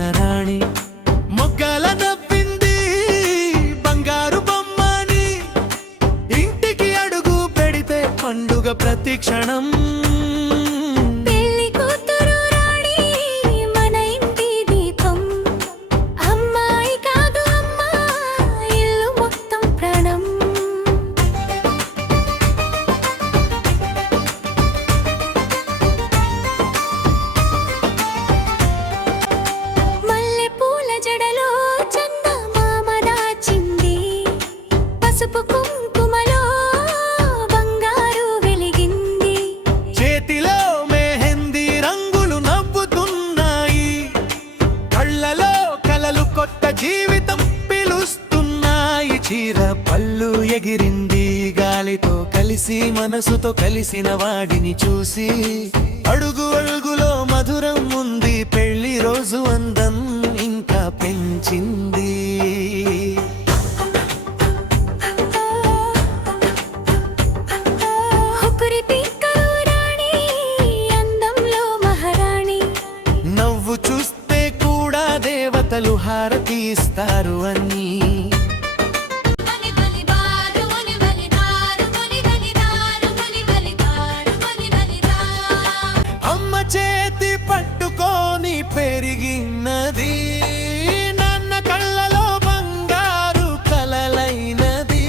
మన రాణి. మొగ్గల నవ్వింది బంగారు బొమ్మని, ఇంటికి అడుగు పెడితే పండుగ ప్రతి క్షణం. జీవితం పిలుస్తున్నాయి, చీర పళ్ళు ఎగిరింది గాలితో కలిసి, మనసుతో కలిసిన వాడిని చూసి. అడుగు అడుగులో మధురం ఉంది, పెళ్లి రోజు అందం ఇంకా పెంచింది. నవ్వు చూస్తే కూడా దేవతలు హారతి ఇస్తారు అని. అమ్మ చేతి పట్టుకొని పెరిగినది, నాన్న కళ్ళలో బంగారు కలలైనది.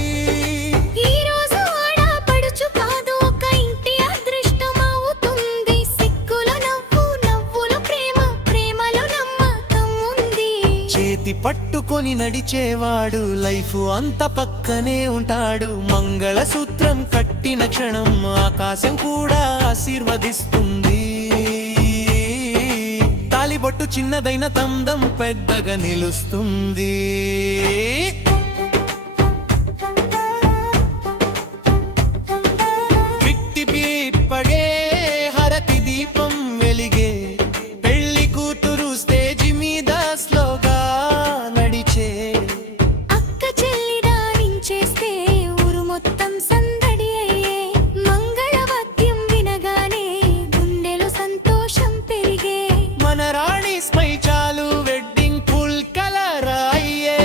ఈ రోజు ఆడపడుచు కాదు, ఒక ఇంటి అదృష్టం అవుతుంది. సిగ్గులో నవ్వు, నవ్వులో ప్రేమ, ప్రేమలో నమ్మకం ఉంది. చేతి పట్టుకొని నడిచేవాడు లైఫ్ అంత పక్కనే ఉంటాడు. మంగళసూత్రం కట్టిన క్షణం ఆకాశం కూడా ఆశీర్వదిస్తుంది. తాలిబొట్టు చిన్నదైన తందం పెద్దగా నిలుస్తుంది. పడే హరతి దీపం వెలిగే, పెళ్లి కూతురు స్టేజి మీద స్లోగా నడిచే. అక్క చెల్లి రాణించేస్తే ఊరు మొత్తం సందడి అయ్యే. మంగళవాద్యం వినగానే గుండెలో సంతోషం పెరిగే. మన రాణి స్మై చాలు వెడ్డింగ్ ఫుల్ కలర్ అయ్యే.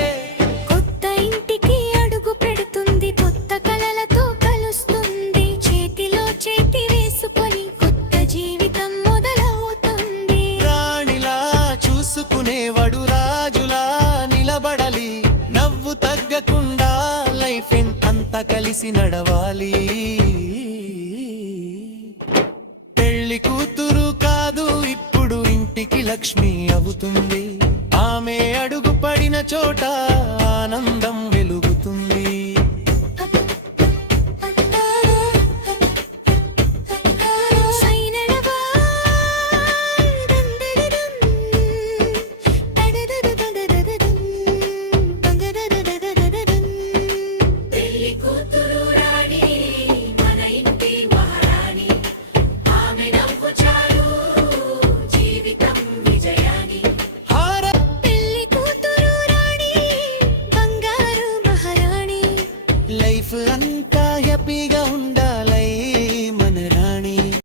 కొత్త ఇంటికి అడుగు పెడుతుంది, కొత్త కలలతో కలుస్తుంది. చేతిలో చేతి వేసుకొని కొత్త జీవితం మొదలవుతుంది. రాణిలా చూసుకునేవాడు రాజులా నిలబడాలి. నవ్వు తగ్గకుండా లైఫ్ అంతా కలిసి నడవాలి. పెళ్లి కూతురు కాదు ఇప్పుడు ఇంటికి లక్ష్మి అవుతుంది. ఆమె అడుగు పడిన చోట ఆనందం వెలుగు.